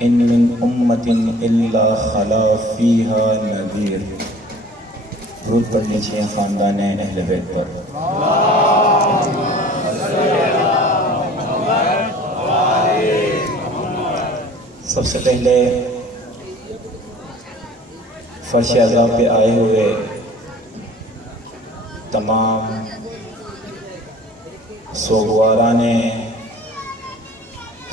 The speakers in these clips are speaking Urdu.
ان من امت الا خلا فیہا نذیر۔ درود پڑھنی چاہیے خاندان اہل بیت پر۔ سب سے پہلے فرش عزا پہ آئے ہوئے تمام سوگواران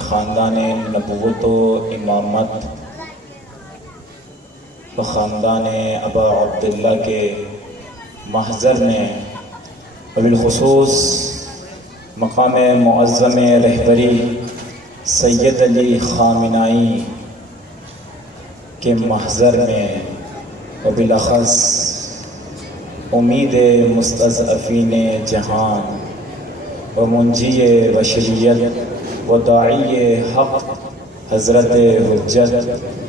خاندان نبوت و امامت و خاندان ابا عبداللہ کے محضر نے وبالخصوص مقام معظم رہبری سید علی خامنائی کے محضر میں وبالاخص امید مستضعفین جہان و منجی بشریت و داعی حق حضرت حجت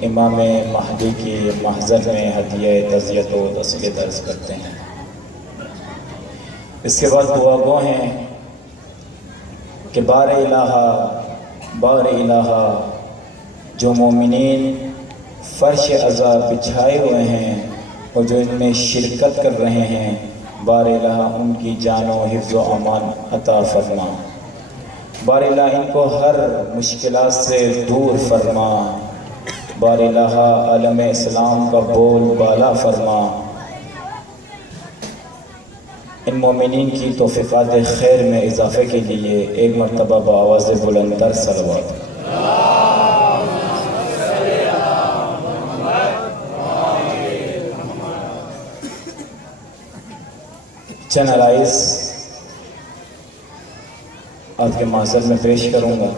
امام مہدی کی محضر میں ہدیہ تعزیت و تسلیت عرض کرتے ہیں۔ اس کے بعد دعا گو ہیں کہ بار الہ جو مومنین فرش عزا بچھائے ہوئے ہیں اور جو ان میں شرکت کر رہے ہیں، بار الہ ان کی جان و حفظ و امان عطا فرما۔ بار الہ ان کو ہر مشکلات سے دور فرما۔ بار الہ عالم اسلام کا بول بالا فرما۔ ان مومنین کی توفیقات خیر میں اضافے کے لیے ایک مرتبہ بآواز بلندتر صلوات۔ چند عرائض آپ کے محضر میں پیش کروں گا۔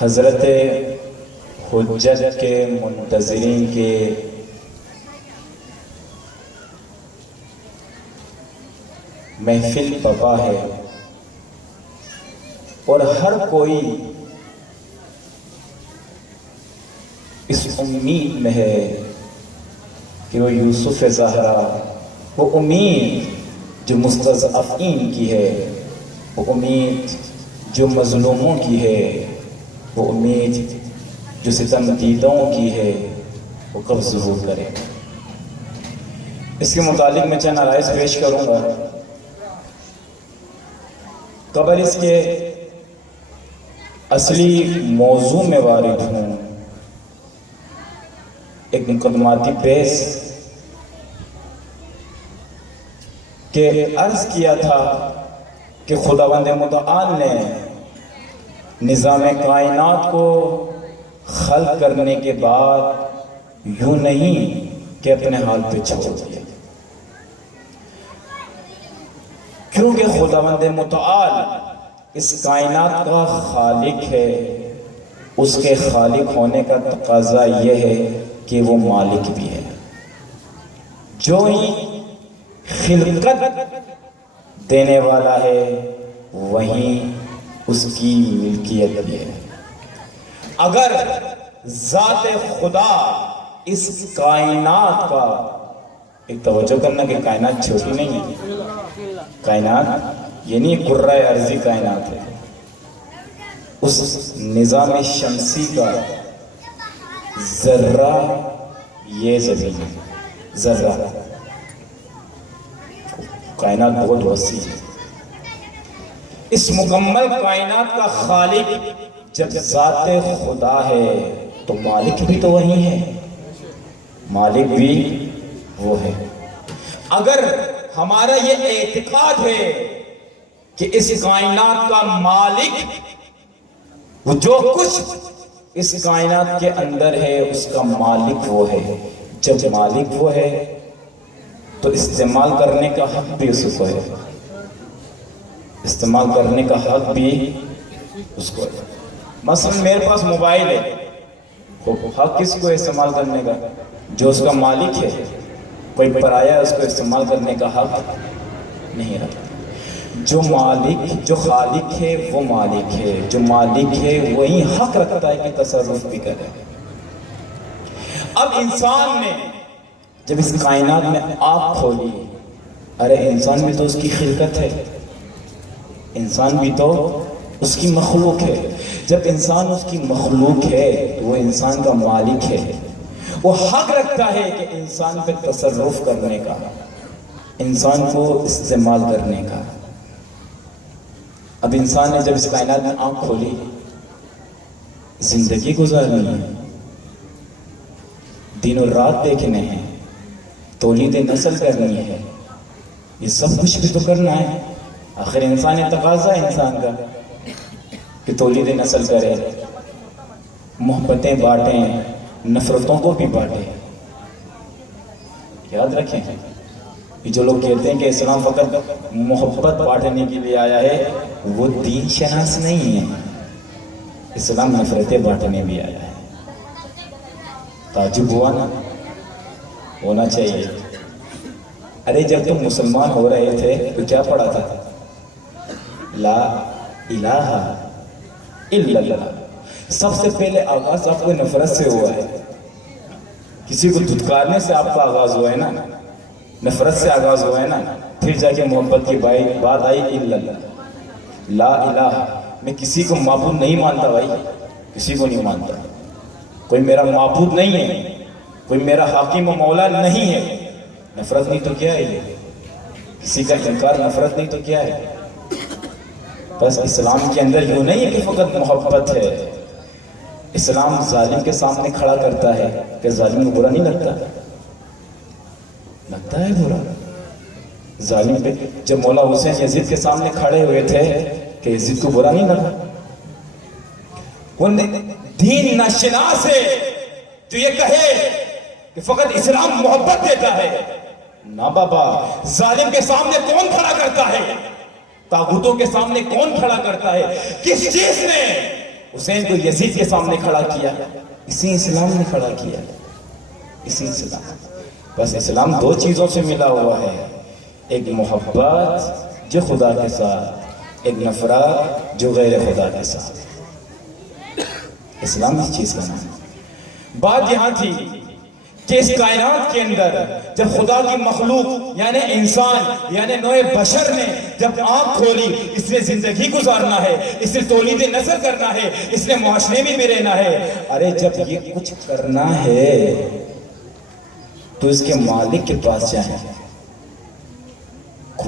حضرت حجت کے منتظرین کے محفل پپا ہے اور ہر کوئی اس امید میں ہے کہ وہ یوسف زہرا، وہ امید جو مستضعفین کی ہے، وہ امید جو مظلوموں کی ہے، وہ امید جو ستم دیدوں کی ہے، وہ کب ظہور کرے۔ اس کے متعلق میں چند عرائض پیش کروں گا۔ قبل اس کے اصلی موضوع میں وارد ہوں، ایک مقدماتی پیش کہ عرض کیا تھا کہ خداوند متعال نے نظام کائنات کو خلق کرنے کے بعد یوں نہیں کہ اپنے حال پہ چھوڑ دیا، کیونکہ خداوند متعال اس کائنات کا خالق ہے۔ اس کے خالق ہونے کا تقاضا یہ ہے کہ وہ مالک بھی ہے۔ جو ہی خلقت دینے والا ہے وہیں اس کی ملکیت بھی ہے۔ اگر ذات خدا اس کائنات کا، ایک توجہ کرنا کہ کائنات چھوٹی نہیں ہے، کائنات یعنی کرۂ ارضی کائنات ہے، اس نظام شمسی کا ذرہ یہ زمین ہے، ذرہ، کائنات بہت وسیع ہے۔ اس مکمل کائنات کا خالق جب ذات خدا ہے تو مالک بھی تو وہی ہے، مالک بھی وہ ہے۔ اگر ہمارا یہ اعتقاد ہے کہ اس کائنات کا مالک، وہ جو کچھ اس کائنات کے اندر ہے اس کا مالک وہ ہے، جب مالک وہ ہے تو استعمال کرنے کا حق بھی اس کو ہے، استعمال کرنے کا حق بھی اس کو ہے۔ مثلا میرے پاس موبائل ہے، حق کس کو استعمال کرنے کا؟ جو اس کا مالک ہے۔ کوئی پرایا اس کو استعمال کرنے کا حق نہیں رکھتا۔ جو مالک، جو خالق ہے وہ مالک ہے، جو مالک ہے وہی حق رکھتا ہے کہ تصرف بھی کرے۔ اب انسان نے جب اس کائنات میں آنکھ کھولی، ارے انسان بھی تو اس کی خلقت ہے، انسان بھی تو اس کی مخلوق ہے. جب انسان اس کی مخلوق ہے تو وہ انسان کا مالک ہے. وہ حق رکھتا ہے کہ انسان پہ تصرف کرنے کا، انسان کو استعمال کرنے کا. اب انسان نے جب اس کائنات میں آنکھ کھولی، زندگی گزارنی ہے، دن اور رات دیکھنے ہیں، تولید نسل کرنی ہے، یہ سب کچھ بھی تو کرنا ہے. آخر انسان تقاضا ہے انسان کا کہ تولید نسل کرے، محبتیں بانٹیں، نفرتوں کو بھی بانٹے. یاد رکھیں کہ جو لوگ کہتے ہیں کہ اسلام فقط محبت بانٹنے کے لیے آیا ہے، وہ دین شناس نہیں ہے. اسلام نفرتیں بانٹنے بھی آیا ہے. تعجب ہوا نا؟ ہونا چاہیے. ارے جب تم مسلمان ہو رہے تھے تو کیا پڑھا تھا؟ لا الہ الا اللہ. سب سے پہلے آغاز آپ کو نفرت سے ہوا ہے. کسی کو دھتکارنے سے آپ کا آغاز ہوا ہے نا، نفرت سے آغاز ہوا ہے نا، پھر جا کے محبت کی بات آئی. الا اللہ، لا الہ، میں کسی کو معبود نہیں مانتا بھائی، کسی کو نہیں مانتا. کوئی میرا معبود نہیں ہے، کوئی میرا حاکم و مولا نہیں ہے. نفرت نہیں تو کیا ہے یہ؟ کسی کا انکار نفرت نہیں تو کیا ہے؟ بس اسلام کے اندر یوں نہیں ہے کہ فقط محبت ہے. اسلام ظالم کے سامنے کھڑا کرتا ہے کہ ظالم کو برا نہیں لگتا؟ لگتا ہے برا. ظالم پہ جب مولا حسین یزید کے سامنے کھڑے ہوئے تھے کہ یزید کو برا نہیں لگا. وہ دین ناشناس ہے جو یہ کہے کہ فقط اسلام محبت دیتا ہے. نا بابا، ظالم کے سامنے کون کھڑا کرتا ہے؟ طاغوتوں کے سامنے کون کھڑا کرتا ہے؟ کس چیز نے حسین کو یزید کے سامنے کھڑا کیا؟ اسی اسلام نے کھڑا کیا، اسی اسلام. بس اسلام دو چیزوں سے ملا ہوا ہے، ایک محبت جو خدا کے ساتھ، ایک نفرت جو غیر خدا کے ساتھ. اسلام اس چیز کا نام ہے. بات یہاں تھی کہ اس کائنات کے اندر جب خدا کی مخلوق یعنی انسان یعنی نوع بشر نے جب آنکھ کھولی، اس نے زندگی گزارنا ہے، اس نے تولید نسل کرنا ہے، اس نے معاشرے میں بھی رہنا ہے. ارے جب یہ کچھ کرنا ہے تو اس کے مالک کے پاس جائیں،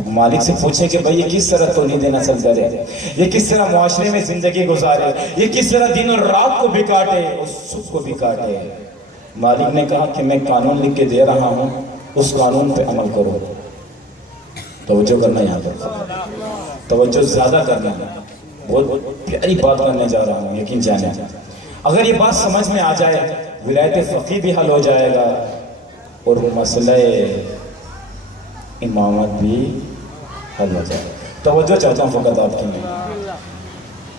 مالک سے پوچھیں کہ بھئی یہ کس طرح تولید نسل کرے، یہ کس طرح معاشرے میں زندگی گزارے، یہ کس طرح دن اور رات کو بھی کاٹے اور صبح کو بھی کاٹے. مالک نے کہا کہ میں قانون لکھ کے دے رہا ہوں، اس قانون پہ عمل کرو. توجہ کرنا یہاں پر، توجہ زیادہ کرنا. بہت پیاری بات کرنے جا رہا ہوں، یقین جانے. اگر یہ بات سمجھ میں آ جائے، ولایت فقیہ بھی حل ہو جائے گا اور مسئلہ امامت بھی حل ہو جائے. توجہ چاہتا ہوں فقط آپ کی میں.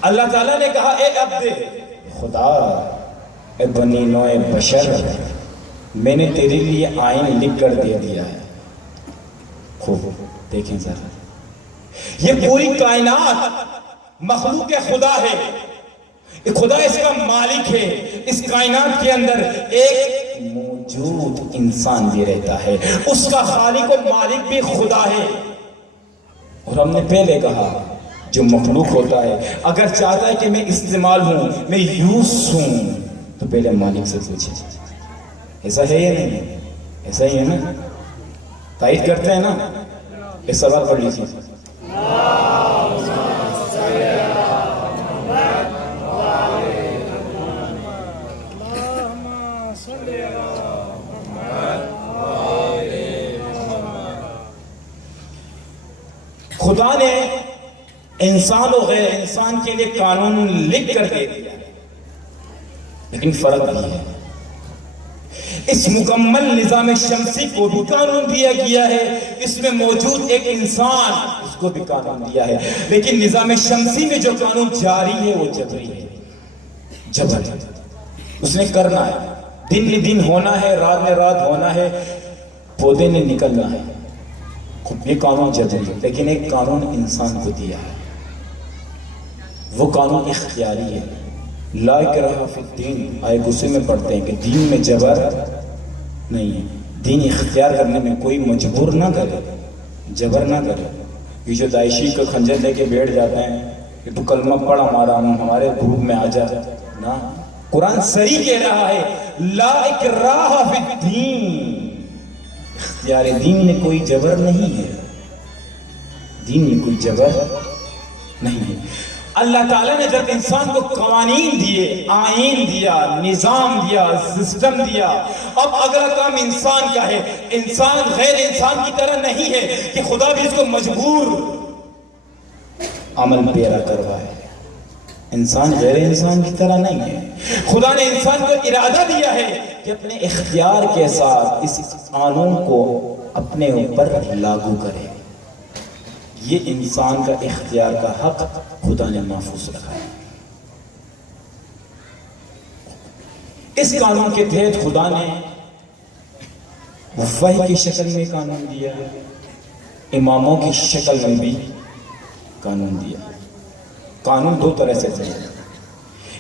اللہ تعالیٰ نے کہا اے عبد خدا، اے بنی نوع بشر، میں نے تیرے لیے آئین لکھ کر دے دیا ہے. خوب دیکھیں ذرا، یہ پوری کائنات مخلوق خدا ہے. خدا اس کا مالک ہے. اس کائنات کے اندر ایک موجود انسان بھی رہتا ہے، اس کا خالق و مالک بھی خدا ہے. اور ہم نے پہلے کہا جو مخلوق ہوتا ہے اگر چاہتا ہے کہ میں استعمال ہوں، میں یوز ہوں، تو پہلے مالک سے پوچھیں. ایسا ہے یا نہیں؟ ایسا ہی ہے نا؟ تائید کرتے ہیں نا؟ ایک سوال پڑھ لیجیے. خدا نے انسان و غیر انسان کے لیے قانون لکھ کر دے دیا، لیکن فرق بھی ہے. اس مکمل نظام شمسی کو بھی قانون دیا گیا ہے، اس میں موجود ایک انسان اس کو بھی قانون دیا ہے، لیکن نظام شمسی میں جو قانون جاری ہے وہ جبری ہے. جبر اس نے کرنا ہے، دن میں دن ہونا ہے، رات میں رات ہونا ہے، پودے نے نکلنا ہے. یہ قانون جبری ہے، لیکن ایک قانون انسان کو دیا ہے، وہ قانون اختیاری ہے. لا اکراہ فی الدین، آئے غصے میں پڑھتے ہیں کہ دین میں جبر نہیں ہے. دین اختیار کرنے میں کوئی مجبور نہ کرے، جبر نہ کرے. یہ جو داعشی کو خنجر لے کے بیٹھ جاتے ہیں کہ تو کلمہ پڑھ ہمارے گروپ میں آ جا نا. قرآن صریح کہہ رہا ہے لا اکراہ فی الدین، اختیار دین میں کوئی جبر نہیں ہے، دین میں کوئی جبر نہیں ہے. اللہ تعالیٰ نے جب انسان کو قوانین دیے، آئین دیا، نظام دیا، سسٹم دیا، اب اگلا کام انسان کا ہے. انسان غیر انسان کی طرح نہیں ہے کہ خدا بھی اس کو مجبور عمل پیرا کروائے. انسان غیر انسان کی طرح نہیں ہے. خدا نے انسان کو ارادہ دیا ہے کہ اپنے اختیار کے ساتھ اس قانون کو اپنے اوپر لاگو کرے. یہ انسان کا اختیار کا حق خدا نے محفوظ رکھا ہے. اس قانون کے تحت خدا نے وحی کی شکل میں قانون دیا، اماموں کی شکل میں بھی قانون دیا. قانون دو طرح سے دیا.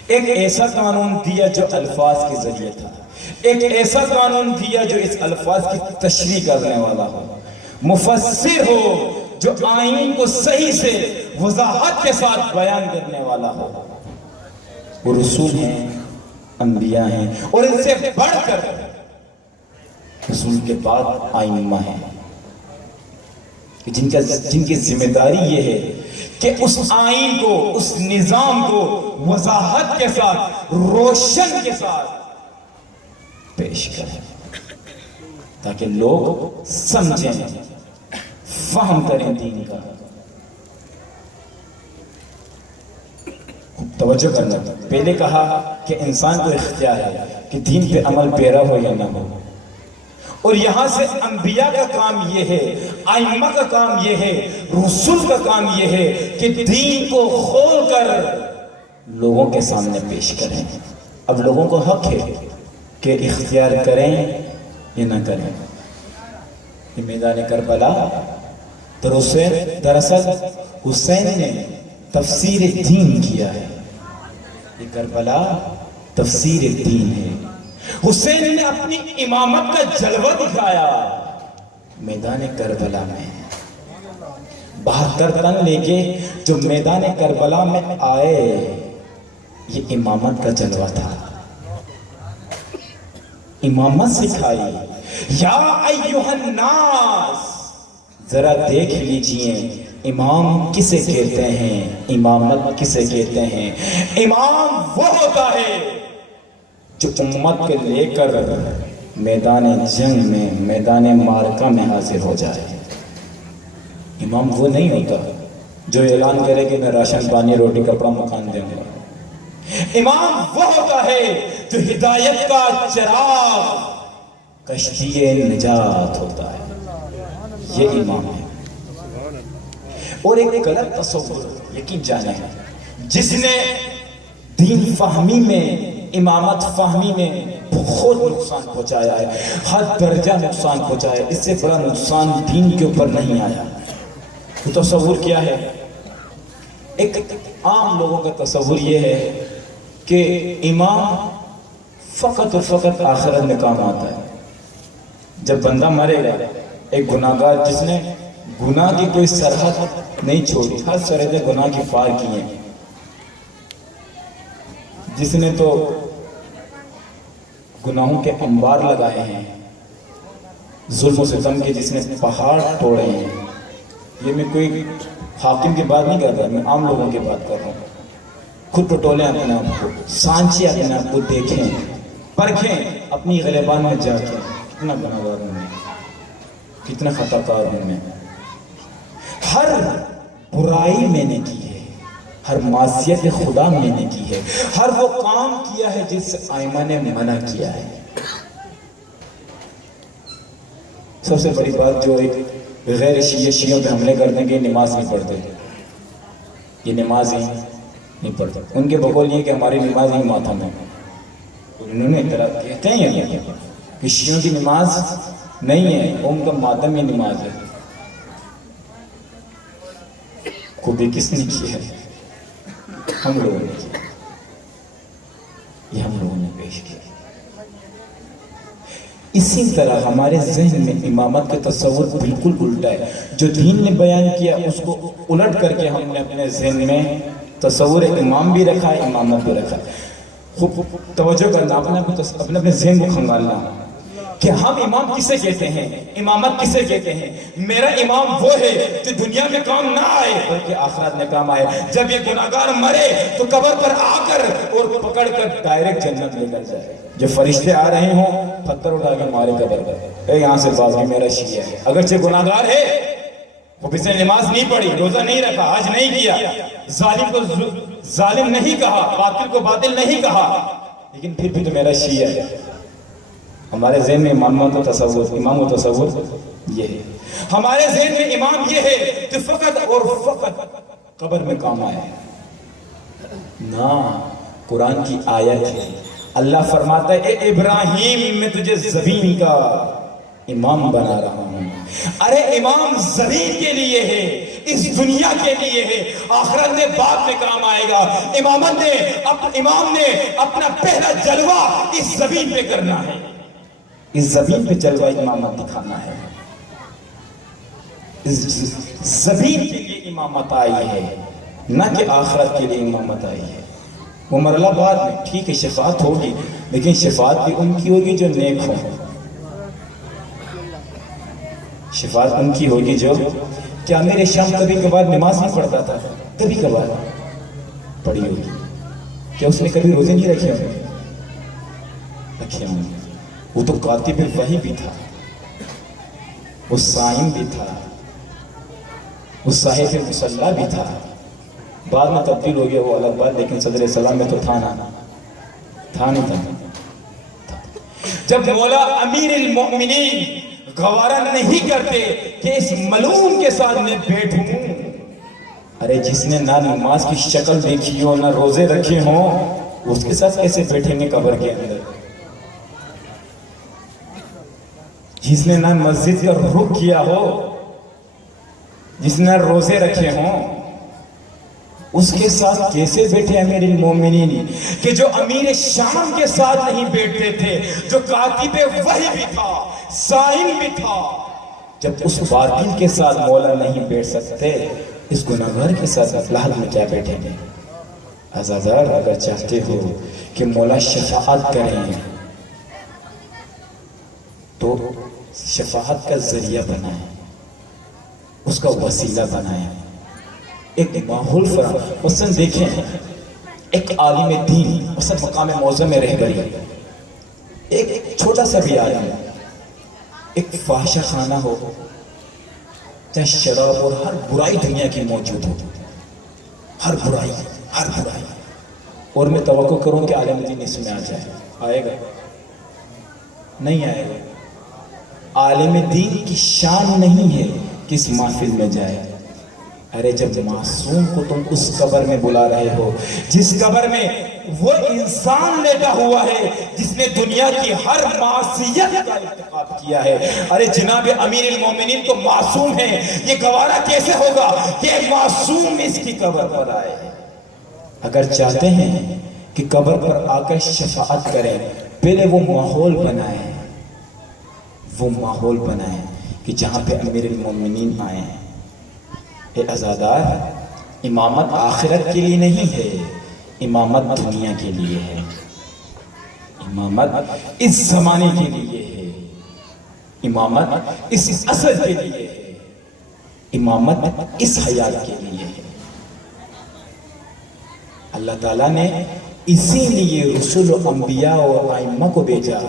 ایک ایسا قانون دیا جو الفاظ کے ذریعے تھا، ایک ایسا قانون دیا جو اس الفاظ کی تشریح کرنے والا ہو، مفسر ہو، جو آئین کو صحیح سے وضاحت کے ساتھ بیان کرنے والا ہو. وہ رسول ہیں، انبیاء ہیں، اور ان سے بڑھ کر رسول کے بعد آئمہ ہیں، جن کی ذمہ داری یہ ہے کہ اس آئین کو، اس نظام کو وضاحت کے ساتھ، روشن کے ساتھ پیش کریں تاکہ لوگ سمجھیں، فہم کریں دین کا. توجہ کرنا. پہلے کہا کہ انسان کو اختیار ہے کہ دین پہ عمل پیرا ہو یا نہ ہو، اور یہاں سے انبیاء کا کام یہ ہے، ائمہ کا کام یہ ہے، رسول کا کام یہ ہے کہ دین کو کھول کر لوگوں کے سامنے پیش کریں. اب لوگوں کو حق ہے کہ اختیار کریں یا نہ کریں. یہ میدان کربلا دراصل حسین نے تفسیر دین کیا ہے. یہ کربلا تفسیر دین ہے. حسین نے اپنی امامت کا جلوہ دکھایا میدان کربلا میں. 72 تن لے کے جو میدان کربلا میں آئے، یہ امامت کا جلوہ تھا. امامت سکھائی. یا ایھا الناس، ذرا دیکھ لیجئے امام کسے کہتے ہیں، امامت کسے کہتے ہیں. امام وہ ہوتا ہے جو امت کے لے کر میدان جنگ میں، میدان معرکہ میں حاضر ہو جائے. امام وہ نہیں ہوتا جو اعلان کرے کہ میں راشن پانی روٹی کپڑا مکان دوں گا. امام وہ ہوتا ہے جو ہدایت کا چراغ، کشتی نجات ہوتا ہے. یہ امام ہے. اور ایک غلط تصور یقین جانے ہے، جس نے دین فہمی میں، امامت فہمی میں بہت نقصان پہنچایا ہے، ہر درجہ نقصان پہنچایا ہے. اس سے بڑا نقصان دین کے اوپر نہیں آیا. وہ تصور کیا ہے؟ ایک عام لوگوں کا تصور یہ ہے کہ امام فقط اور فقط آخرت میں کام آتا ہے. جب بندہ مرے گا، ایک گناہگار جس نے گناہ کی کوئی سرحد نہیں چھوڑی، ہر سرحد گناہ کی پار کی ہیں، جس نے تو گناہوں کے انبار لگائے ہیں، ظلم و ستم کے جس نے پہاڑ توڑے ہیں. یہ میں کوئی حاکم کی بات نہیں کر رہا، میں عام لوگوں کی بات کر رہا ہوں. خود ٹٹولیں اپنے آپ کو، سانچیں اپنے آپ کو، دیکھیں، پرکھیں اپنی غلیبان میں جا کے کتنا گناہگار ہوں میں، کتنا خطا کار ہوں میں. ہر برائی میں نے کی ہے، ہر معصیت خدا میں نے کی ہے، ہر وہ کام کیا ہے جس سے ائمہ نے منع کیا ہے. سب سے بڑی بات جو ایک غیر شیعوں پہ حملے کرنے کے نماز نہیں پڑھتے، یہ نماز ہی نہیں پڑھتے. ان کے بقول یہ کہ ہماری نماز ہی ماتم ہے. انہوں نے اعتراض کہتے ہیں کہ شیعوں کی نماز نہیں ہے، ان کا ماتم ہی نماز ہے. خوبی کس نے کی ہے؟ ہم لوگوں نے کیا. یہ ہم لوگوں نے پیش کیا. اسی طرح ہمارے ذہن میں امامت کا تصور بالکل الٹا ہے. جو دین نے بیان کیا اس کو الٹ کر کے ہم نے اپنے ذہن میں تصور امام بھی رکھا ہے، امامت بھی رکھا ہے۔ خوب توجہ کرنا، اپنے ذہن کو کھنگالنا کہ ہم امام کسے کہتے ہیں، امامت کسے کہتے ہیں۔ میرا امام وہ ہے جو دنیا میں کام نہ آئے بلکہ آخرت میں کام آئے۔ جب یہ گناہگار مرے تو قبر پر آ کر اور پکڑ کر ڈائریکٹ جنت لے کر جائے۔ جو فرشتے آ رہے ہوں پتھر اٹھا کے مارے قبر پر، اے یہاں سے باز بھی میرا شیعہ ہے، اگرچہ گناہگار ہے، وہ کسی نے نماز نہیں پڑھی، روزہ نہیں رکھا، حج نہیں کیا، ظالم کو ظالم نہیں کہا، باطل کو باطل نہیں کہا، لیکن پھر بھی تو میرا شیعہ ہے۔ ہمارے ذہن میں امام و تصور یہ ہے، ہمارے ذہن میں امام یہ ہے کہ فقط اور فقط قبر میں کام آئے نہ۔ قرآن کی آیت ہے، اللہ فرماتا ہے اے ابراہیم میں تجھے زمین کا امام بنا رہا ہوں۔ ارے امام زمین کے لیے ہے، اس دنیا کے لیے ہے، آخرت میں بعد میں کام آئے گا۔ امام نے اپنا پہلا جلوہ اس زمین پہ کرنا ہے، اس زمین پہ جلوہ امامت دکھانا ہے۔ اس زمین کے لیے امامت آئی ہے، نہ کہ آخرت کے لیے امامت آئی ہے۔ وہ مرلہ بعد میں ٹھیک ہے شفاعت ہوگی، لیکن شفاعت بھی ان کی ہوگی جو نیک ہو، شفاعت ان کی ہوگی جو کیا میرے شام کبھی کبھار نماز نہیں پڑھتا تھا، کبھی کبھار پڑھی ہوگی، کیا اس نے کبھی روزے نہیں رکھے ہوں گے؟ رکھے ہوں گے۔ وہ تو کاتب وحی بھی تھا، وہ صائم بھی تھا، وہ صاحب مصلی بھی تھا، بعد میں تبدیل ہو گیا وہ الگ بات، لیکن صدر اسلام میں تو تھا نہیں تھا۔ جب مولا امیر المؤمنین گوارا نہیں کرتے کہ اس ملعون کے ساتھ میں بیٹھوں، ارے جس نے نہ نماز کی شکل دیکھی ہو نہ روزے رکھے ہوں، اس کے ساتھ کیسے بیٹھیں گے قبر کے اندر؟ جس نے نہ مسجد کا رخ کیا ہو، جس نے روزے رکھے ہوں، اس کے ساتھ کیسے بیٹھے امیر المومنین؟ کہ جو امیر شام کے ساتھ نہیں بیٹھتے تھے، جو کاتب وحی بھی تھا، صائم بھی تھا، جب اس باطل کے ساتھ مولا نہیں بیٹھ سکتے، اس گناہگار کے ساتھ لحظ میں کیا بیٹھیں گے؟ عزیزار اگر چاہتے ہو کہ مولا شفاعت کریں تو شفاعت کا ذریعہ بنائیں، اس کا وسیلہ بنائیں، ایک ماحول فراہم۔ مثلا دیکھیں ایک عالم دین، مثلا مقام معظم میں رہبری، ایک چھوٹا سا بھی عالم، ایک فاحشہ خانہ ہو، چاہے شراب اور ہر برائی دنیا کی موجود ہو، ہر برائی، اور میں توقع کروں کہ عالم دین اس میں آ جائے، آئے گا؟ نہیں آئے گا۔ عالم دین کی شان نہیں ہے کہ اس محفل میں جائے۔ ارے جب معصوم کو تم اس قبر میں بلا رہے ہو، جس قبر میں وہ انسان لیٹا ہوا ہے جس نے دنیا کی ہر معصیت کا ارتکاب کیا ہے، ارے جناب امیر المومنین تو معصوم ہیں، یہ گوارا کیسے ہوگا کہ معصوم اس کی قبر پر آئے؟ اگر چاہتے ہیں کہ قبر پر آ کر شفاعت کریں، پہلے وہ ماحول بنائیں کہ جہاں پہ امیر المومنین آئے ہیں۔ اے عزادار، امامت آخرت کے لیے نہیں ہے، امامت دنیا کے لیے ہے، امامت اس زمانے کے لیے ہے، امامت اس عصر کے لیے ہے، امامت اس حیات کے لیے ہے۔ اللہ تعالیٰ نے اسی لیے رسول و انبیاء اور ائمہ کو بھیجا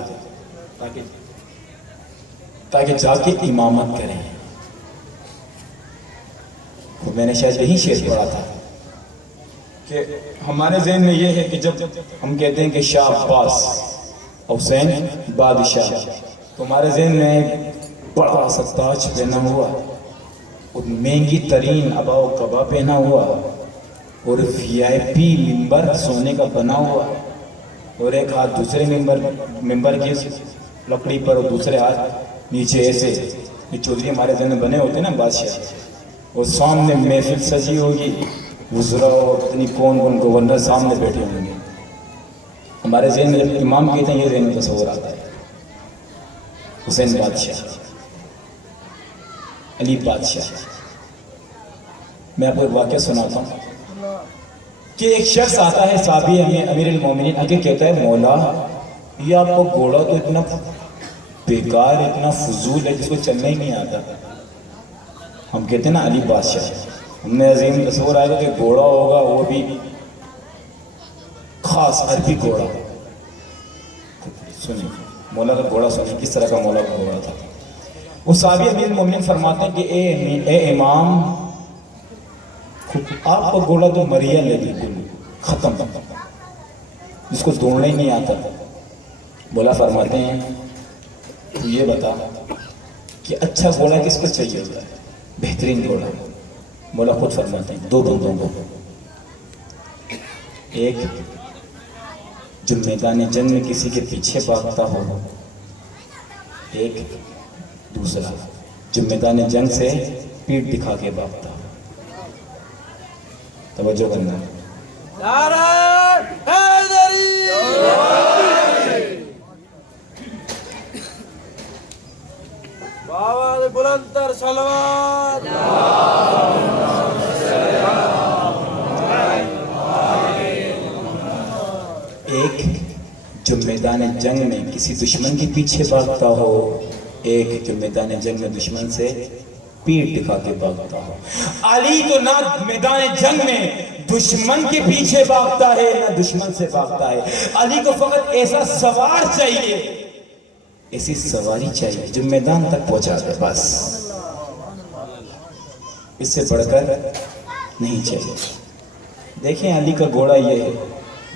تاکہ جا کے امامت کریں۔ میں نے شاید یہی شعر پڑھا تھا کہ ہمارے ذہن میں یہ ہے کہ جب ہم کہتے ہیں کہ شاہ عباس حسین بادشاہ، تو ہمارے ذہن میں بڑا سا تاج پہنا ہوا اور مہنگی ترین عبا و قبا پہنا ہوا اور VIP ممبر سونے کا بنا ہوا اور ایک ہاتھ دوسرے ممبر کی لکڑی پر اور دوسرے ہاتھ نیچے ایسے، یہ چودھری ہمارے ذہن میں بنے ہوتے ہیں نا بادشاہ، اور سامنے محفل سجی ہوگی، وزراء اور پتنی کون گورنر سامنے بیٹھے ہوں گے۔ ہمارے ذہن میں جب امام کہتے ہیں یہ ذہن میں تصور آتا ہے حسین بادشاہ، علی بادشاہ۔ میں آپ کو ایک واقعہ سناتا ہوں۔ کہ ایک شخص آتا ہے صحابی امیر المومنین آگے کہتا ہے مولا یہ آپ کو گھوڑا تو اتنا بیکار اتنا فضول ہے جس کو چلنا ہی نہیں آتا. ہم کہتے ہیں نا علی بادشاہ, ہم نے عظیم تصور آئے گا کہ گھوڑا ہوگا وہ بھی خاص عربی گھوڑا. سنیں مولا کا گھوڑا سنیں کس طرح کا مولا کا گھوڑا تھا. وہ صحابی امیر المومنین فرماتے ہیں کہ اے امام آپ کا گھوڑا تو مریا ہے بالکل ختم جس کو دوڑنا ہی نہیں آتا. مولا فرماتے ہیں تو یہ بتا کہ اچھا گھوڑا کس کو چاہیے ہوتا ہے, بہترین گھوڑا. مولا خود فرماتے ہیں 2 بندوں کو, ایک جو میدان جنگ میں کسی کے پیچھے بھاگتا ہو, ایک دوسرا جو میدان جنگ سے پیٹھ دکھا کے بھاگتا ہو. توجہ کرنا. بابا بلندر سلوات. ایک جو میدان جنگ میں کسی دشمن کے پیچھے بھاگتا ہو, ایک جو میدان جنگ میں دشمن سے پیٹھ دکھا کے بھاگتا ہو. علی تو نہ میدان جنگ میں دشمن کے پیچھے بھاگتا ہے نہ دشمن سے بھاگتا ہے. علی کو فقط ایسا سوار چاہیے, ایسی سواری چاہیے جو میدان تک پہنچا دے, بس اس سے بڑھ کر نہیں چاہیے. دیکھیں علی کا گھوڑا یہ ہے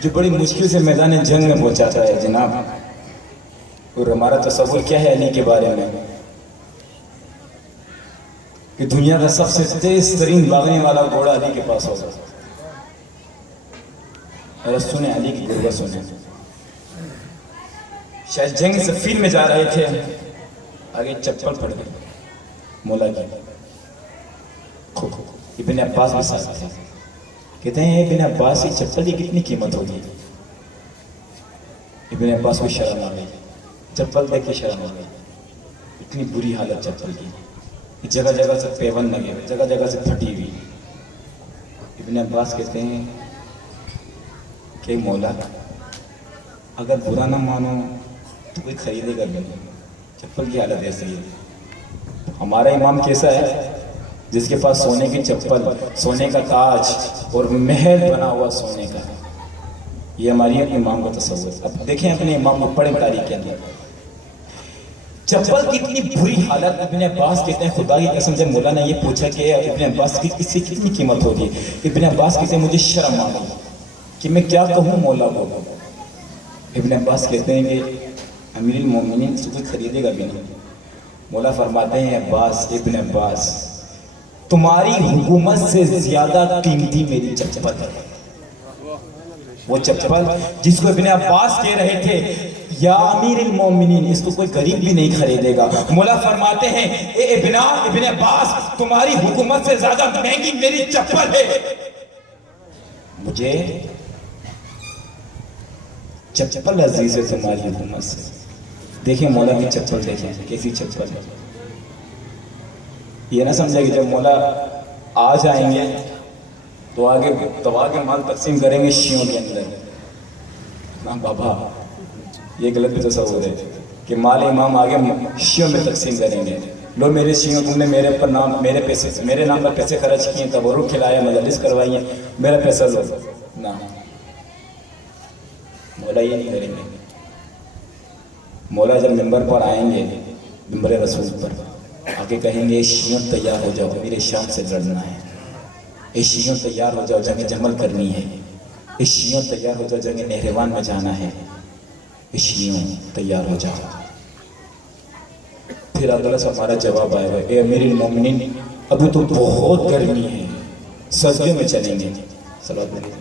جو بڑی مشکل سے میدان جنگ میں پہنچاتا ہے جناب. اور ہمارا تصور کیا ہے علی کے بارے میں کہ دنیا کا سب سے تیز ترین بھاگنے والا گھوڑا علی کے پاس ہوگا. ارے سنیں علی کی گھوڑا سنیں. شاید جنگ صفین میں جا رہے تھے, آگے چپل پڑ گئی مولا کی. ابن عباس بھی ساتھ تھے. کہتے ہیں ابن عباس کی چپل کی کتنی قیمت ہوگی. ابن عباس کو شرم آ گئی, چپل دیکھ کے شرم آ گئی. اتنی بری حالت چپل کی, جگہ جگہ سے پیون لگے ہوئے, جگہ جگہ سے پھٹی ہوئی. ابن عباس کہتے ہیں کہ مولا اگر برا نہ مانو تو کوئی خریدے گا بھی نہیں. چپل کی حالت ایسی ہے. ہمارا امام کیسا ہے جس کے پاس سونے کی چپل, سونے کا تاج اور محل بنا ہوا سونے کا. یہ ہماری امام کا تصور. اب دیکھیں اپنے امام کو, پڑھیں تاریخ کے اندر چپل کی اتنی بری حالت. ابن عباس کہتے ہیں خدا کی قسم سے مولا نے یہ پوچھا کہ ابن عباس کی اس سے کتنی قیمت ہوگی. ابن عباس کہتے ہیں مجھے شرم آ گئی کہ میں کیا کہوں مولا کو. ابن عباس کہتے ہیں کہ امیر المومنین اس کو کوئی خریدے گا بھی نہیں. مولا فرماتے ہیں عباس, ابن عباس تمہاری حکومت سے زیادہ قیمتی میری چپل ہے. وہ چپل جس کو ابن عباس کہہ رہے تھے یا امیر المومنین اس کو کوئی غریب بھی نہیں خریدے گا. مولا فرماتے ہیں اے ابن عباس تمہاری حکومت سے زیادہ مہنگی میری چپل ہے. مجھے چپل عزیز ہے تمہاری حکومت سے. دیکھیں مولا کی چپل, دیکھیں کیسی چپل ہے. یہ نہ سمجھے کہ جب مولا آ جائیں گے تو آگے دبا کے مال تقسیم کریں گے شیعوں کے اندر. ہاں بابا یہ غلط بھی تصور ہے کہ مال امام آگے شیعوں میں تقسیم کریں گے. لو میرے شیعوں تم نے میرے پر نام میرے نام پر پیسے خرچ کیے, تبرک کھلائے, مجلس کروائی ہیں, میرا پیسہ لو. نہ مولا یہ نہیں کریں گے. مولا جب ممبر پر آئیں گے, ممبر رسول پر آگے کہیں گے شیعوں تیار ہو جاؤ, میرے شام سے لڑنا ہے. اے شیعوں تیار ہو جاؤ, جنگ جمل کرنی ہے. اے شیعوں تیار ہو جاؤ, جنگ نہروان میں جانا ہے. اے شیعوں تیار ہو جاؤ. پھر اللہ سے ہمارا جواب آئے گا اے امیر المومنین ابھی تو بہت گرمی ہے, سردیوں میں چلیں گے. صلوات علیہ.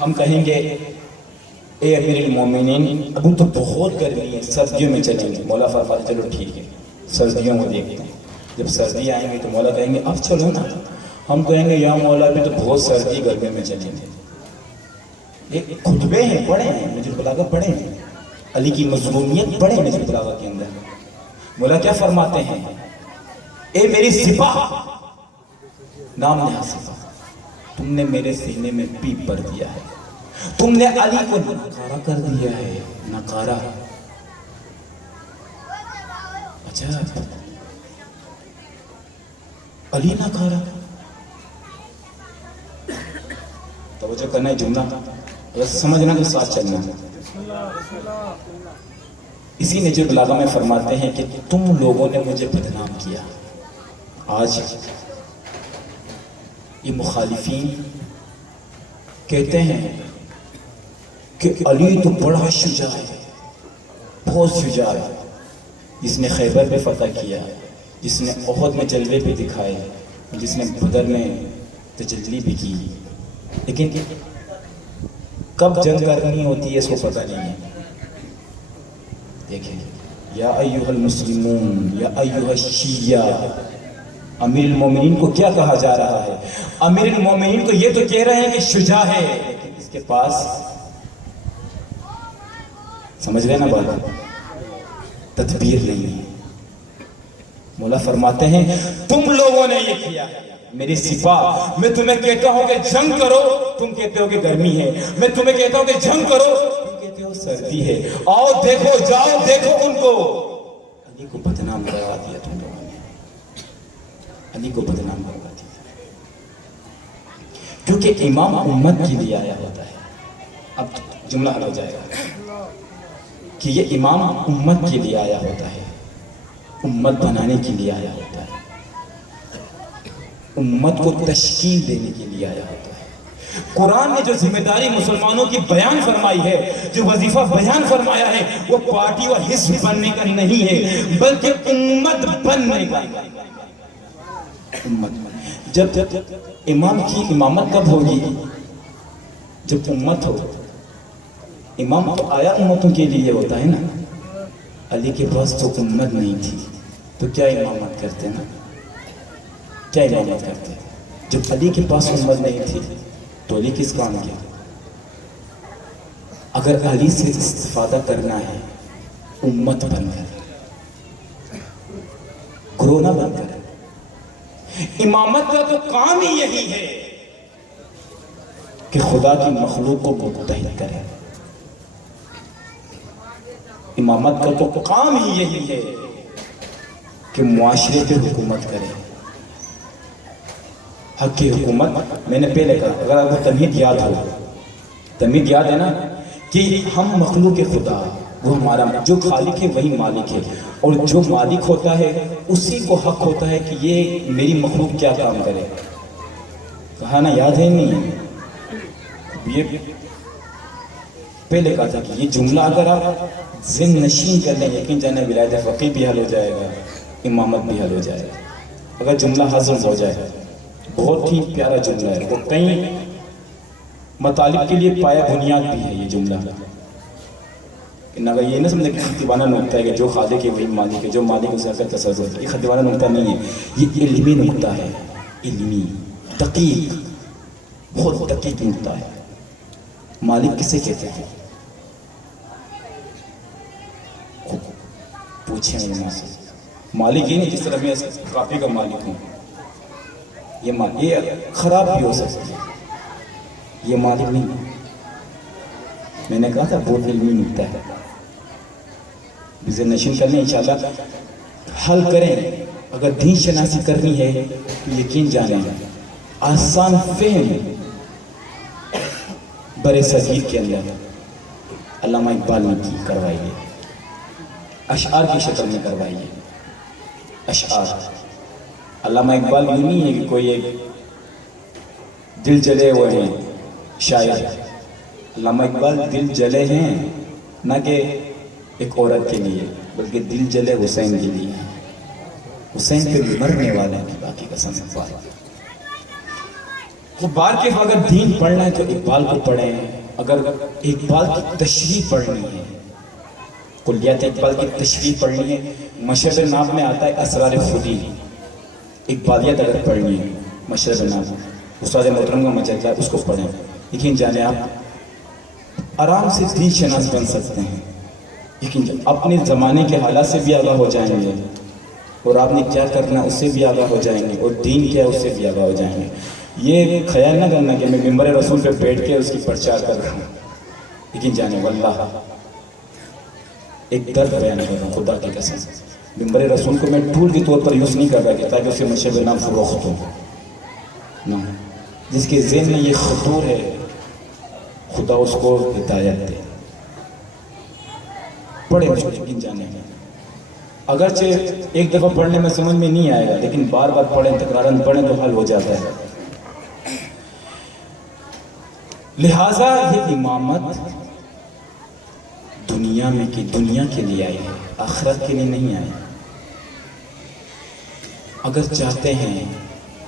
ہم کہیں گے اے امیر المومنین ابھی تو بہت گرمی ہے, سردیوں میں چلیں گے. مولا فرماتے چلو ٹھیک ہے سردیوں میں دیکھتے ہیں. جب سردی آئیں گے تو مولا کہیں گے اب چلو نا. ہم کہیں گے یا مولا بھی تو بہت سردی گرمی میں چلیں گے. یہ خطبے ہیں, پڑھے ہیں نجم البلاغہ, پڑھے ہیں علی کی مظلومیت, پڑھے نجم البلاغہ کے اندر. مولا کیا فرماتے ہیں؟ اے میری سپاہ، نام نہاد سپاہ، تم نے میرے سینے میں پیپ بھر دیا ہے، تم نے علی کو نکارا کر دیا ہے، نکارا۔ اچھا، علی نکارا، توجہ کرنا ہے جملہ، اگر سمجھنا تو ساتھ چلنا۔ اسی نے جو بلاغہ میں فرماتے ہیں کہ تم لوگوں نے مجھے بدنام کیا۔ آج یہ مخالفین کہتے ہیں کہ علی تو بڑا شجاع ہے، بہت شجاع ہے، جس نے خیبر پہ فتح کیا، جس نے احد میں جلوے بھی دکھائے، جس نے بدر میں تجلی بھی کی، لیکن کب جنگ کرنی ہوتی ہے اس کو پتہ نہیں ہے۔ دیکھیں، یا ایھا المسلمون، یا ایھا الشیعہ، امیر المومنین کو کیا کہا جا رہا ہے؟ امیر المومنین کو یہ تو کہہ رہے ہیں کہ شجاع ہے، لیکن اس کے پاس، سمجھ گئے نا بات، تدبیر نہیں ہے۔ مولا فرماتے ہیں تم لوگوں نے یہ کیا ہے میری سپاہ، میں تمہیں کہتا ہوں کہ جنگ کرو، تم کہتے ہو کہ گرمی ہے، میں تمہیں کہتا ہوں کہ جنگ کرو، تم کہتے ہو سردی ہے، آؤ دیکھو، جاؤ دیکھو ان کو۔ علی کو بدنام کروا دیا تم لوگوں نے، علی کو بدنام کروا دیا، کیونکہ امام امت کے لیے آیا ہوتا ہے۔ اب جملہ حل ہو جائے گا کہ یہ امام امت کے لیے آیا ہوتا ہے، امت بنانے کے لیے آیا ہوتا ہے، امت کو تشکیل دینے کے لیے آیا ہوتا ہے۔ قرآن نے جو ذمہ داری مسلمانوں کی بیان فرمائی ہے، جو وظیفہ بیان فرمایا ہے، وہ پارٹی و حزب بننے کا نہیں ہے، بلکہ امت بننے کا۔ امت، جب امام کی امامت کب ہوگی؟ جب امت ہو۔ امام تو آیا امتوں کے لیے ہوتا ہے نا، علی کے پاس تو امت نہیں تھی تو کیا امامت کرتے نا، کیا امامت کرتے؟ جب علی کے پاس امت نہیں تھی تو علی کس کام کیا؟ اگر علی سے استفادہ کرنا ہے، امت بن کر، گروہ بن کر۔ امامت کا تو کام ہی یہی ہے کہ خدا کی مخلوق کو متحد کرے۔ امامت کا تو کام ہی یہی ہے کہ معاشرے پہ حکومت کرے، حق کی حکومت۔ میں نے پہلے کہا، اگر آپ کو تمہید یاد ہو، تمہید یاد ہے نا کہ ہم مخلوق خدا، وہ ہمارا جو خالق ہے وہی مالک ہے، اور جو مالک ہوتا ہے اسی کو حق ہوتا ہے کہ یہ میری مخلوق کیا کام کرے۔ کہا نا، یاد ہے نہیں؟ یہ پہلے کہا تھا کہ یہ جملہ اگر آپ ذہن نشین کر لیں، یقین جانے ولایت فقیہ بھی حل ہو جائے گا، امامت بھی حل ہو جائے گا، اگر جملہ ہضم ہو جائے۔ بہت ہی پیارا جملہ ہے، وہ کئی مطالب کے لیے پایا بنیاد بھی ہے یہ جملہ۔ اگر یہ نہ سمجھے کہ خطیبانہ نکتہ ہے کہ جو خالق ہے وہی مالک ہے، جو مالک اسے اثر تصرف ہے، یہ خطیبانہ نکتہ نہیں ہے، یہ علمی نکتہ ہے، علمی، دقیق، بہت دقیق نکتہ ہے۔ مالک کسے کہتے ہیں؟ پوچھیں علماء سے۔ مالک یہ نہیں جس طرح میں کافی کا مالک ہوں، یہ خراب بھی ہو سکتی ہے، یہ مالک نہیں۔ میں نے کہا تھا بہت علمی نکتہ ہے، ذہن نشین کرنے انشاءاللہ حل کریں۔ اگر دین شناسی کرنی ہے تو یقین جانیں، آسان فہم برے صغیر کے اندر علامہ اقبال نے کی کروائیے، اشعار کی شکل میں کروائیے۔ اشعار علامہ اقبال یوں نہیں ہے کہ کوئی ایک دل جلے ہوئے ہیں شاعر، علامہ اقبال دل جلے ہیں نہ کہ ایک عورت کے لیے، بلکہ دل جلے حسین کے لیے، حسین پہ مرنے والے ہیں، باقی قسم اقبال۔ تو بار کے اگر دین پڑھنا ہے تو اقبال کو پڑھیں، اگر اقبال کی تشریح پڑھنی ہے، کلیات اقبال کی تشریح پڑھنی ہے، مشرب ناب میں آتا ہے اسرار خودی، اقبالیت اگر پڑھنی ہے مشرب ناب، استاد محترم کا مجلہ ہے، اس کو پڑھیں۔ لیکن جانے آپ آرام سے دین شناس بن سکتے ہیں، لیکن جب اپنے زمانے کے حالات سے بھی آگاہ ہو جائیں گے اور آپ نے کیا کرنا اس سے بھی آگاہ ہو جائیں گے اور دین کیا اس سے بھی آگاہ ہو جائیں گے. یہ خیال نہ کرنا کہ میں ممبر رسول پہ بیٹھ کے اس کی پرچار کر رہا ہوں. لیکن جانے واللہ ایک درد بیان کر رہا ہوں خدا کی قسم. ممبر رسول کو میں ٹول کے طور پر یوز نہیں کر رہا کہ تاکہ اسے مشہور نام فروخت ہو. نہ، جس کے ذہن میں یہ خطور ہے خدا اس کو ہدایت دے. پڑھے اس کو یقین جانے میں. اگرچہ ایک دفعہ پڑھنے میں سمجھ میں نہیں آئے گا لیکن بار بار پڑھیں تکرارن پڑھیں تو حل ہو جاتا ہے. لہٰذا یہ امامت دنیا میں کی دنیا کے لیے آئی ہے، آخرت کے لیے نہیں آئی. اگر چاہتے ہیں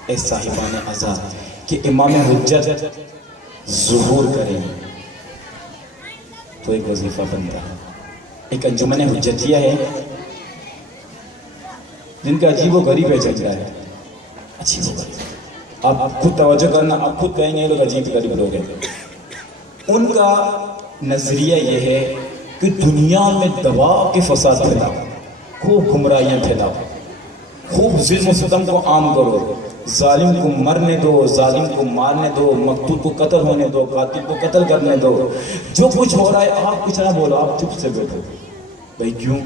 اے صاحبان آزاد کہ امام حجت ظہور کریں تو ایک وظیفہ بنتا ہے. ایک انجمن حجتیہ ہے جن کا عجیب و غریب ہے چل رہا ہے. عجیب و غریب، آپ خود توجہ کرنا، آپ خود کہیں گے یہ لوگ عجیب غریب لوگ ہیں. ان کا نظریہ یہ ہے کہ دنیا میں دبا کے فساد پھیلاؤ، خوب گمراہیاں پھیلاؤ، خوب ظلم و ستم کو عام کرو، ظالم کو مرنے دو، ظالم کو مارنے دو، مقتول کو قتل ہونے دو، قاتل کو قتل کرنے دو. جو کچھ ہو رہا ہے آپ کچھ نہ بولو، آپ چپ سے بیٹھو. بھائی کیوں؟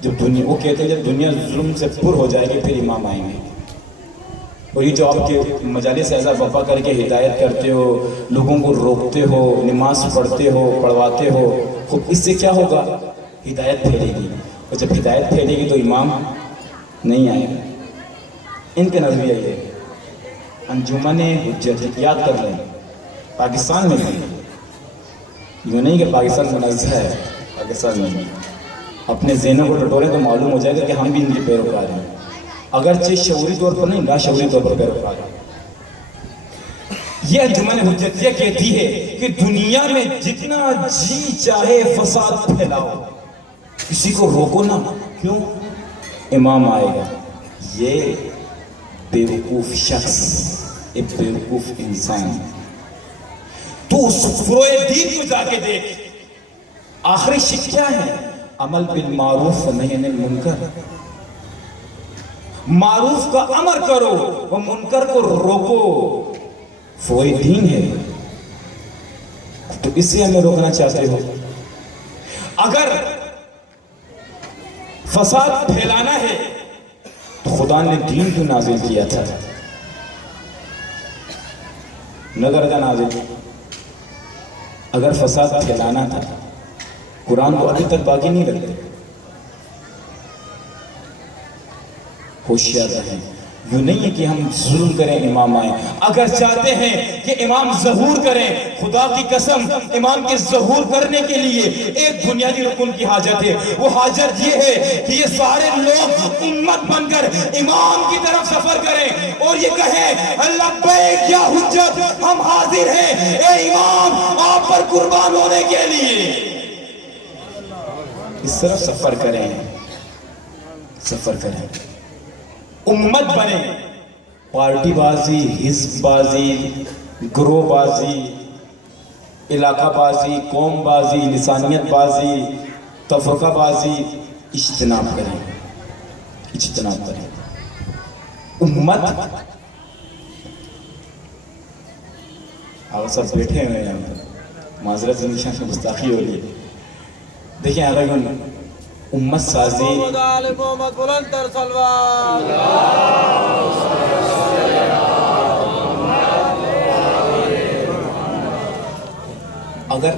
جب دنیا، وہ کہتے ہیں جب دنیا ظلم سے پر ہو جائے گی پھر امام آئیں گے. اور یہ جو آپ کے مجالس ایسا وفا کر کے ہدایت کرتے ہو، لوگوں کو روکتے ہو، نماز پڑھتے ہو، پڑھواتے ہو، خود اس سے کیا ہوگا؟ ہدایت پھیلے گی. اور جب ہدایت پھیلے گی تو امام نہیں آئے گا. ان کا نظریہ یہ ہے. انجمن حجت یاد کر لیں پاکستان میں بھی، یوں نہیں کہ پاکستان منزہ ہے، پاکستان میں بھی اپنے ذہنوں کو ٹٹولے تو معلوم ہو جائے گا کہ ہم بھی ان کے پیروکار ہیں، اگرچہ شعوری طور پر نہیں، لا شعوری طور پر پیروکار ہیں. یہ انجمن حجتیہ کہتی ہے کہ دنیا میں جتنا جی چاہے فساد پھیلاؤ، کسی کو روکو نہ. کیوں؟ امام آئے گا. یہ بیوقوف شخص، ایک بیوقوف انسان، تو اس فروئے دین کو جا کے دیکھ. آخری شک کیا ہے؟ عمل بالمعروف و نہی عن المنکر. معروف کا امر کرو و منکر کو روکو. فروئے دین ہے تو اس سے ہمیں روکنا چاہتے ہو. اگر فساد پھیلانا ہے تو خدا نے دین کیوں نازل کیا تھا؟ نظر کا نازل. اگر فساد پھیلانا تھا قرآن کو ابھی تک باقی نہیں رکھتے. ہوشیار رہیں. یوں نہیں ہے کہ ہم ظلم کریں امام آئیں. اگر چاہتے ہیں کہ امام ظہور کریں، خدا کی قسم امام کے ظہور کرنے کے لیے ایک بنیادی رکن کی حاجت ہے. وہ حاجت یہ ہے کہ یہ سارے لوگ امت بن کر امام کی طرف سفر کریں اور یہ کہیں لبیک یا حجت، ہم حاضر ہیں اے امام آپ پر قربان ہونے کے لیے. اس طرف سفر کریں، سفر کریں، امت بنے. پارٹی بازی، حزب بازی، گروہ بازی، علاقہ بازی، قوم بازی، لسانیت بازی، تفرقہ بازی، اجتناب کریں، اجتناب کریں. امت. آپ سب بیٹھے ہوئے ہیں یہاں پر، معذرت سے نشان سے گستاخی ہو رہی ہے. دیکھیں اگر امت سازی، محمد آل محمد بلند تر صلوات. اگر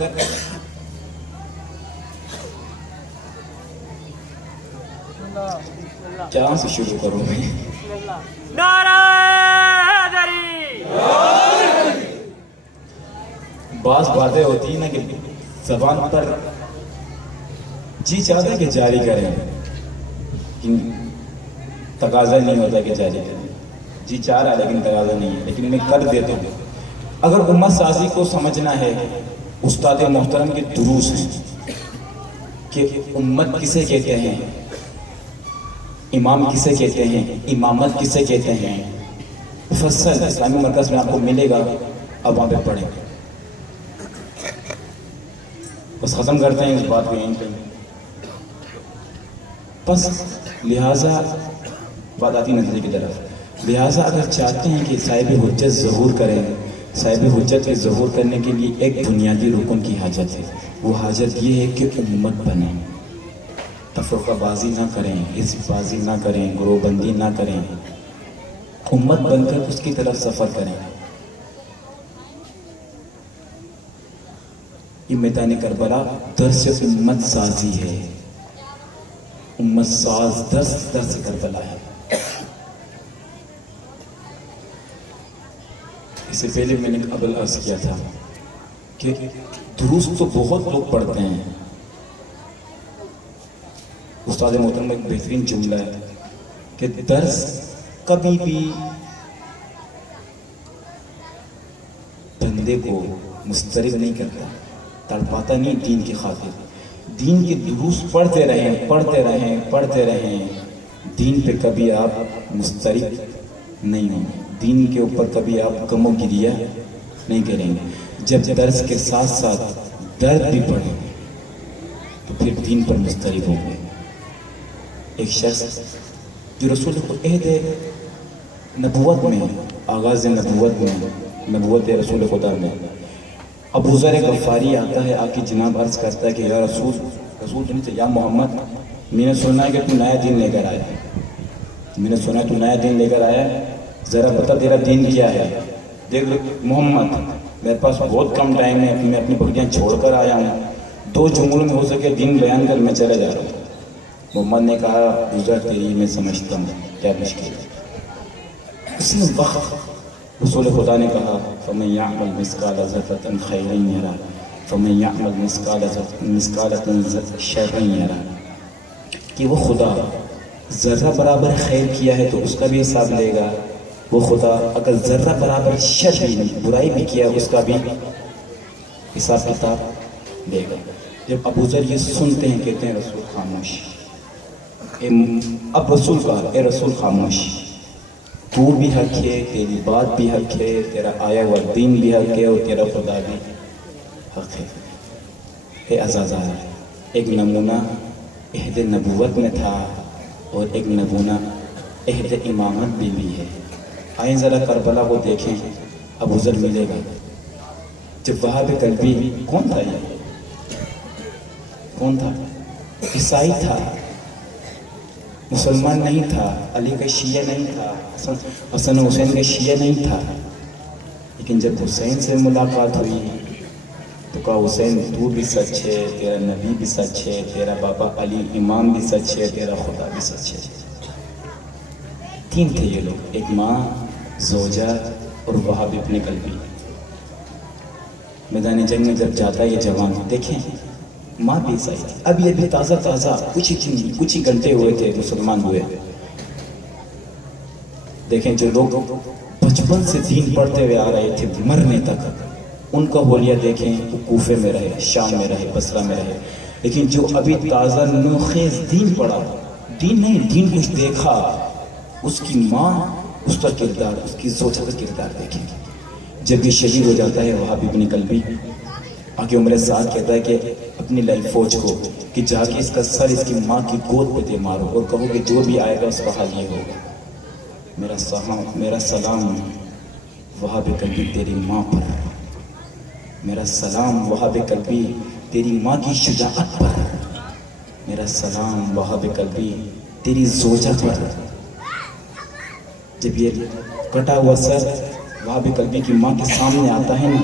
کہاں سے شروع کروں میں؟ نعرہ حیدری. بعض باتیں ہوتی ہیں نا کہ زبان پر جی چاہتا ہے کہ جاری کریں، لیکن تقاضا نہیں ہوتا کہ جاری کریں. جی چاہ رہا ہے لیکن تقاضا نہیں ہے، لیکن میں کر دیتا ہوں. اگر امت سازی کو سمجھنا ہے، استاد محترم کے دروس ہیں کہ امت کسے کہتے ہیں، امام کسے کہتے ہیں، امامت کسے کہتے ہیں، مفصل اسلامی مرکز میں آپ کو ملے گا. اب وہاں پہ پڑھیں. بس ختم کرتے ہیں اس بات کو یہیں پہ. بس لہٰذا بات آتی نتیجے کی طرف. لہٰذا اگر چاہتے ہیں کہ صاحب حجت ظہور کریں، صاحب حجت کے ظہور کرنے کے لیے ایک بنیادی رکن کی حاجت ہے. وہ حاجت یہ ہے کہ امت بنیں، تفرقہ بازی نہ کریں، حزب بازی نہ کریں، گروہ بندی نہ کریں، امت بن کر اس کی طرف سفر کریں. یہ میدان کربلا درس امت سازی ہے، امت ساز درس کربلا ہے. اس سے پہلے میں نے قبل عرض کیا تھا کہ دروس تو بہت لوگ پڑھتے ہیں. استاد محترم ایک بہترین جملہ ہے کہ درس کبھی بھی بندے کو مسترب نہیں کرتا، تڑپاتا نہیں. دین کی خاطر دین کے دروس پڑھتے رہیں. دین پہ کبھی آپ مسترب نہیں ہوں گے، دین کے اوپر کبھی آپ غم و گریہ نہیں کریں گے. جب درس کے ساتھ ساتھ درد بھی پڑھیں تو پھر دین پر مسترب ہوں گے. ایک شخص جو رسول عہد نبوت میں، آغاز نبوت رسول خدا میں، ابو ذر غفاری آتا ہے، آ کے جناب عرض کرتا ہے کہ یا رسول یا محمد، میں نے سنا ہے کہ تو نیا دین لے کر آیا ہے، ذرا بتا تیرا دین کیا ہے. دیکھ محمد، میرے پاس بہت کم ٹائم ہے، میں اپنی بکریاں چھوڑ کر آیا ہوں، 2 جملوں میں ہو سکے دین بیان کر میں چلا جا رہا ہوں. محمد نے کہا گزر تیری میں سمجھتا ہوں کیا مشکل ہے. اسی وقت رسول خدا نے کہا فَمَن يَعْمَلْ مِثْقَالَ ذَرَّةٍ خَيْرًا يَرَهُ فَمَن يَعْمَلْ مِثْقَالَ ذَرَّةٍ شَرًّا يَرَهُ. کہ وہ خدا ذرہ برابر خیر کیا ہے تو اس کا بھی حساب لے گا. وہ خدا اگر ذرہ برابر شر بھی برائی بھی کیا اس کا بھی حساب کتاب لے گا. جب ابو ذر یہ سنتے ہیں کہتے ہیں رسول خاموش. اب رسول کہا اے رسول خاموش، تو بھی حق ہے، تیری بات بھی حق ہے، تیرا آیا ہوا دین بھی حق ہے، اور تیرا خدا بھی حق ہے. اے عزازہ، ایک نمونہ عہد نبوت میں تھا اور ایک نمونہ عہد امامت بھی ہے. آئیں ذرا کربلا کو دیکھیں، ابو ذر ملے گا. جب وہاب قلبی کون تھا؟ یہ کون تھا؟ عیسائی تھا، مسلمان نہیں تھا، علی کا شیعہ نہیں تھا، حسن حسین کا شیعہ نہیں تھا. لیکن جب حسین سے ملاقات ہوئی تو کہا حسین تو بھی سچ ہے، تیرا نبی بھی سچ ہے، تیرا بابا علی امام بھی سچ ہے، تیرا خدا بھی سچ ہے. 3 تھے یہ لوگ، ایک ماں، زوجہ اور وہاب ابن قلبی. میدان جنگ میں جب جاتا ہے یہ جوان، دیکھیں ماں بھی عیسائی تھی، اب یہ بھی تازہ کچھ ہی گھنٹے ہوئے تھے مسلمان ہوئے. دیکھیں جو لوگ بچپن سے دین پڑھتے ہوئے آ رہے تھے مرنے تک، ان کا حولیہ دیکھیں، وہ کوفے میں رہے، شام میں رہے، بصرہ میں رہے. لیکن جو ابھی تازہ نوخیز دین پڑھا، دین کچھ دیکھا، اس کی ماں، اس کا کردار، اس کی زوجہ کا کردار دیکھیں. جب یہ شہید ہو جاتا ہے وہاب ابن قلبی، آگے عمر سعد کہتا ہے کہ اپنی لائی فوج کو کہ جا کے اس کا سر اس کی ماں کی گود پہ دے مارو اور کہو کہ جو بھی آئے گا اس کا حال یہ ہوگا. میرا سلام وہاب قلبی تیری ماں پر، میرا سلام وہاب قلبی تیری ماں کی شجاعت پر، میرا سلام وہاب قلبی تیری زوجہ پر. جب یہ کٹا ہوا سر وہاب قلبی کی ماں کے سامنے آتا ہے نا،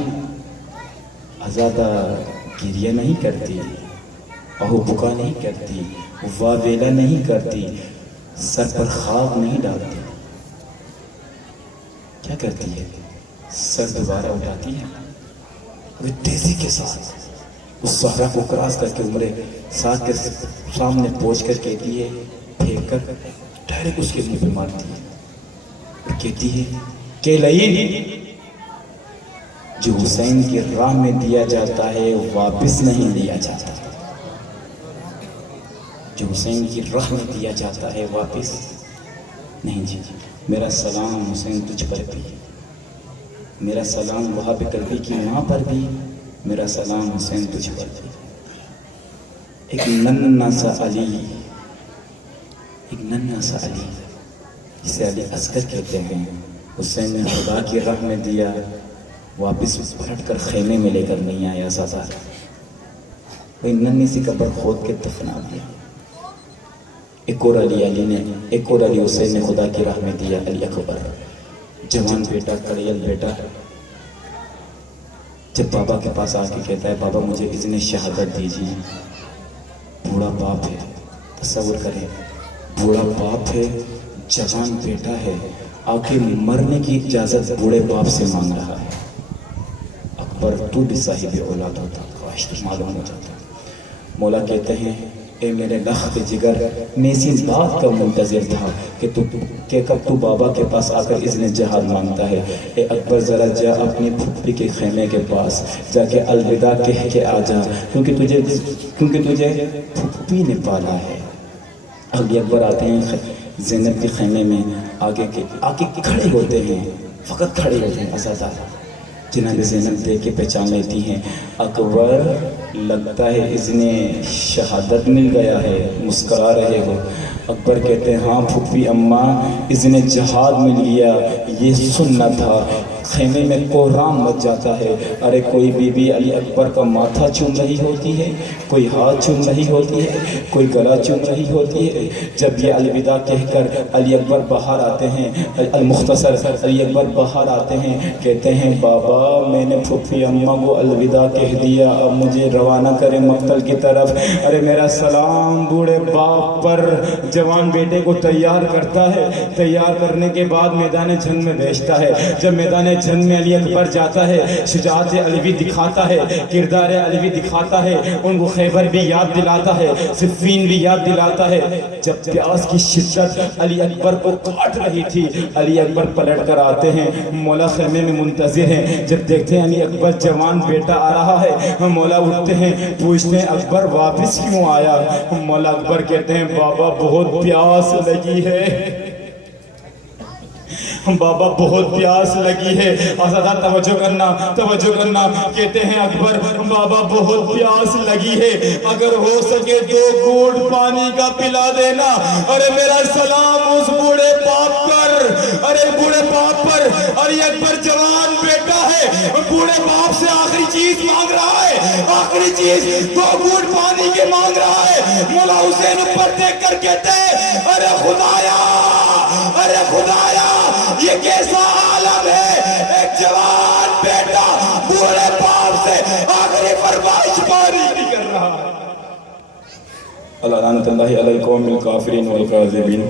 آزادہ گریہ نہیں کرتی، اہو بکا نہیں کرتی، واویلا نہیں کرتی، سر پر خاک نہیں ڈالتی. کیا کرتی ہے؟ سر دوبارہ اٹھاتی ہے، وہ تیزی کے ساتھ اس صحرا کو کراس کر کے عمر سعد کے سامنے پہنچ کر کہتی ہے، پھینک کر ڈائریکٹ اس کے منہ پہ مارتی ہے اور کہتی ہے کہ لئین جو حسین کی راہ میں دیا جاتا ہے واپس نہیں لیا جاتا، جو حسین کی راہ میں دیا جاتا ہے واپس نہیں. جی میرا سلام حسین تجھ پر بھی، میرا سلام وہاب قلبی کی ماں پر بھی، میرا سلام حسین تجھ پر بھی. ایک ننھا سا علی، جسے علی اصغر کہتے ہیں، حسین نے خدا کی راہ میں دیا، واپس پلٹ کر خیمے میں لے کر نہیں آیا سزا، وہی ننھی سی قبر کھود کے دفنا دیا۔ ایک اور علی حسین نے خدا کی راہ میں دیا، علی اکبر، جوان بیٹا، کڑیل بیٹا، جب بابا کے پاس آ کے کہتا ہے بابا مجھے اذن شہادت دیجیے، بوڑھا باپ ہے، تصور کریں، بوڑھا باپ ہے، جوان بیٹا ہے، آخر مرنے کی اجازت بوڑھے باپ سے مانگ رہا ہے۔ اکبر تو بھی صاحب اولاد ہوتا، کاش تو معلوم ہو جاتا۔ مولا کہتے ہیں اے میرے لخت جگر، میں اسی بات کا منتظر تھا کہ کب تو بابا کے پاس آ کر اذن جہاد مانگتا ہے۔ اے اکبر ذرا جا اپنی پھپھی کے خیمے کے پاس جا کے الوداع کہہ کے آ جا، کیونکہ تجھے پھپھی نے پالا ہے۔ علی اکبر آتے ہیں زینب کے خیمے میں، آگے کھڑے ہوتے ہیں، فقط کھڑے ہوتے ہیں۔ ازادار جناب زینب دیکھ کے پہچان لیتی ہیں، اکبر لگتا ہے اذن شہادت مل گیا ہے، مسکرا رہے ہو۔ اکبر کہتے ہیں ہاں پھپھی اماں، اذن جہاد مل گیا، یہ سننا تھا۔ خیمے میں کوہرام مچ جاتا ہے، ارے کوئی بی بی علی اکبر کا ماتھا چوم رہی ہوتی ہے، کوئی ہاتھ چوم رہی ہوتی ہے، کوئی گلا چوم رہی ہوتی ہے۔ جب یہ الوداع کہہ کر علی اکبر باہر آتے ہیں، المختصر علی اکبر باہر آتے ہیں، کہتے ہیں بابا میں نے پھپھی اماں کو الوداع کہہ دیا، اب مجھے روانہ کرے مقتل کی طرف۔ ارے میرا سلام بوڑھے باپ پر۔ جوان بیٹے کو تیار کرتا ہے، تیار کرنے کے بعد میدان جنگ میں بھیجتا ہے۔ جب میدان جنگ میں علی اکبر جاتا ہے، شجاعت علوی دکھاتا ہے، کردار علوی دکھاتا ہے، ان کو خیبر بھی یاد دلاتا ہے، صفین بھی یاد دلاتا ہے۔ جب پیاس کی شدت علی اکبر کو کاٹ رہی تھی، علی اکبر پلٹ کر آتے ہیں، مولا خیمے میں منتظر ہیں۔ جب دیکھتے ہیں علی اکبر جوان بیٹا آ رہا ہے، مولا اٹھتے ہیں، پوچھتے ہیں اکبر واپس کیوں آیا؟ مولا اکبر کہتے ہیں بابا بہت پیاس لگی ہے، بابا بہت پیاس لگی ہے۔ آزادہ توجہ کرنا، کہتے ہیں اکبر بابا بہت پیاس لگی ہے، اگر ہو سکے 2 گھونٹ پانی کا پلا دینا۔ ارے میرا سلام اس بوڑھے باپ پر، علی اکبر جوان بیٹا ہے، بوڑھے باپ سے آخری چیز مانگ رہا ہے، 2 گھونٹ پانی کے مانگ رہا ہے۔ مولا حسین اوپر دیکھ کر کہتے ہیں ارے خدایا یہ کیسا عالم ہے، ایک جوان بیٹا بوڑھے باپ سے آخری فرمائش پانی کی کر رہا ہے۔ اللہ لعنت اللہ علی القوم الکافرین والکاذبین۔